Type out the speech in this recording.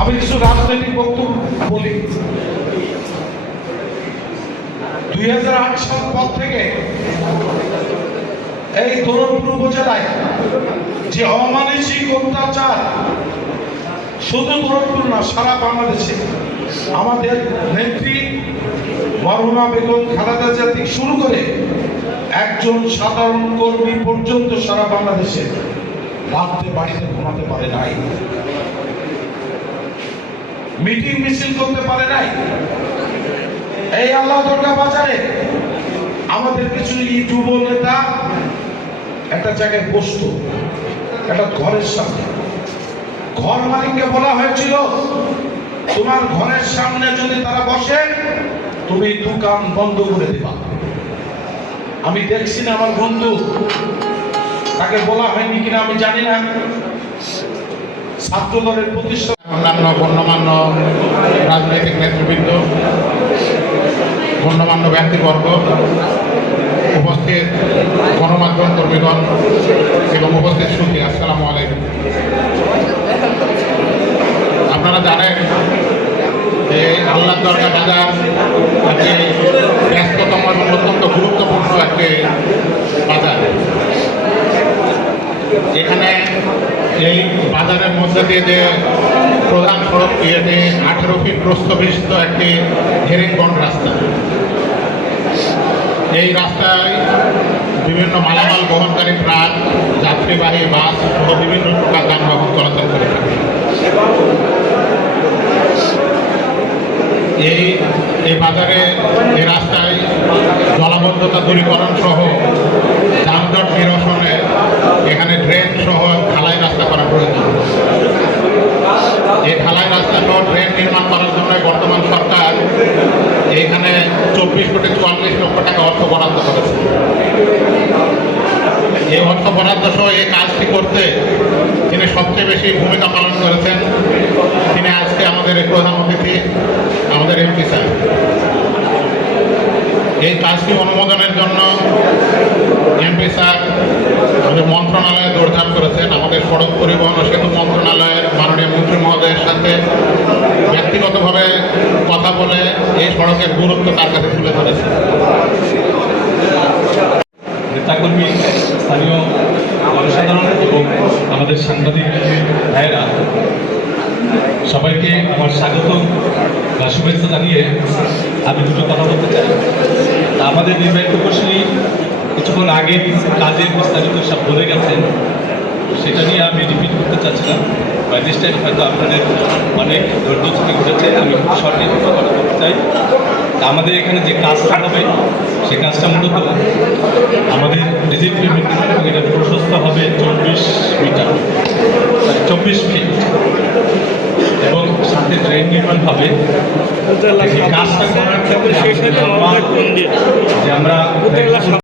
আমি কিছু রাজনৈতিক বক্তব্য বলি। 2008 সাল পর থেকে এই দৌলতপুর উপজেলায় যে অমানসিক অত্যাচার শুধু দৌলতপুর না সারা বাংলাদেশে আমাদের নেত্রী মরহুমা বেগম খালেদা জিয়া থেকে শুরু করে একজন সাধারণ কর্মী পর্যন্ত সারা বাংলাদেশে রাত্রে বাড়িতে ঘুমাতে পারে নাই, মিটিং মিছিল করতে পারে নাই। এই আল্লাহ দরগা বাজারে আমাদের কিছু যুব নেতা একটা জায়গায় বসতো, একটা ঘরের সামনে। ঘর মালিককে বলা হয়েছিল তোমার ঘরের সামনে যদি তারা বসে তুমি দোকান বন্ধ করে দেবা। আমি দেখছি না আমার বন্ধু, তাকে বলা হয়নি কিনা আমি জানি না। ছাত্র দলের প্রতিষ্ঠা, অন্যান্য গণ্যমান্য রাজনৈতিক নেতৃবৃন্দ, গণ্যমান্য ব্যক্তিবর্গ, উপস্থিত গণমাধ্যম কর্মীগণ এবং উপস্থিত সুখী, আসসালামু আলাইকুম। আপনারা জানেন যে আল্লাহ দরগা বাজার একটি ব্যস্ততম এবং অত্যন্ত গুরুত্বপূর্ণ একটি বাজার। এখানে এই বাজারের মধ্যে দিয়ে যে প্রধান সড়ক দিয়ে যে 18 ফিট প্রস্থ বিশিষ্ট একটি হেরিংবন রাস্তা, এই রাস্তায় বিভিন্ন মালামাল বহনকারী ট্রাক, যাত্রীবাহী বাস ও বিভিন্ন প্রকার যানবাহন চলাচল করে থাকে। এই বাজারে এই রাস্তায় জলাবদ্ধতা দূরীকরণ সহ যানজট নিরসনে এখানে ড্রেন সহ ঢালাই রাস্তা করা প্রয়োজন। এই ঢালাই রাস্তা সহ ড্রেন নির্মাণ করার জন্য বর্তমান সরকার এখানে 24,44,00,000 টাকা অর্থ বরাদ্দ করেছে। এই অর্থ বরাদ্দ সহ এই কাজটি করতে তিনি সবচেয়ে বেশি ভূমিকা পালন করেছেন। তিনি আজকে আমাদের প্রধান অতিথি, আমাদের এমপি স্যার। এই কাজটি অনুমোদনের জন্য এমপি স্যার আমাদের মন্ত্রণালয়ে দৌড়ঝাঁপ করেছেন। আমাদের সড়ক পরিবহন ও সেতু মন্ত্রণালয়ের মাননীয় মন্ত্রী মহোদয়ের সাথে ব্যক্তিগতভাবে কথা বলে এই সড়কের গুরুত্ব তার কাছে তুলে ধরেছেন। নেতাকর্মী, স্থানীয় জনসাধারণ এবং আমাদের সাংবাদিক ভাইয়েরা, সবাইকে আমার স্বাগত বা শুভেচ্ছা জানিয়ে আমি দুটো কথা বলতে চাই। আমাদের নির্বাহী প্রকৌশলী কিছুক্ষণ আগে কাজের বিস্তারিত সব বলে গেছেন, সেটা নিয়ে আমি রিপিট করতে চাচ্ছিলাম। বাই দিস টাইম হয়তো আপনাদের অনেক ধৈর্য থেকে ঘটেছে। আমি খুব শর্টে কথা বলতে চাই। আমাদের এখানে যে কাজটা হবে সেই কাজটা মূলত আমাদের ডিজিট পেমেন্ট এবং এটা প্রশস্ত হবে 24 ফিট এবং সাথে ড্রেন নির্মাণ হবে। কাজটা করার ক্ষেত্রে যে আমরা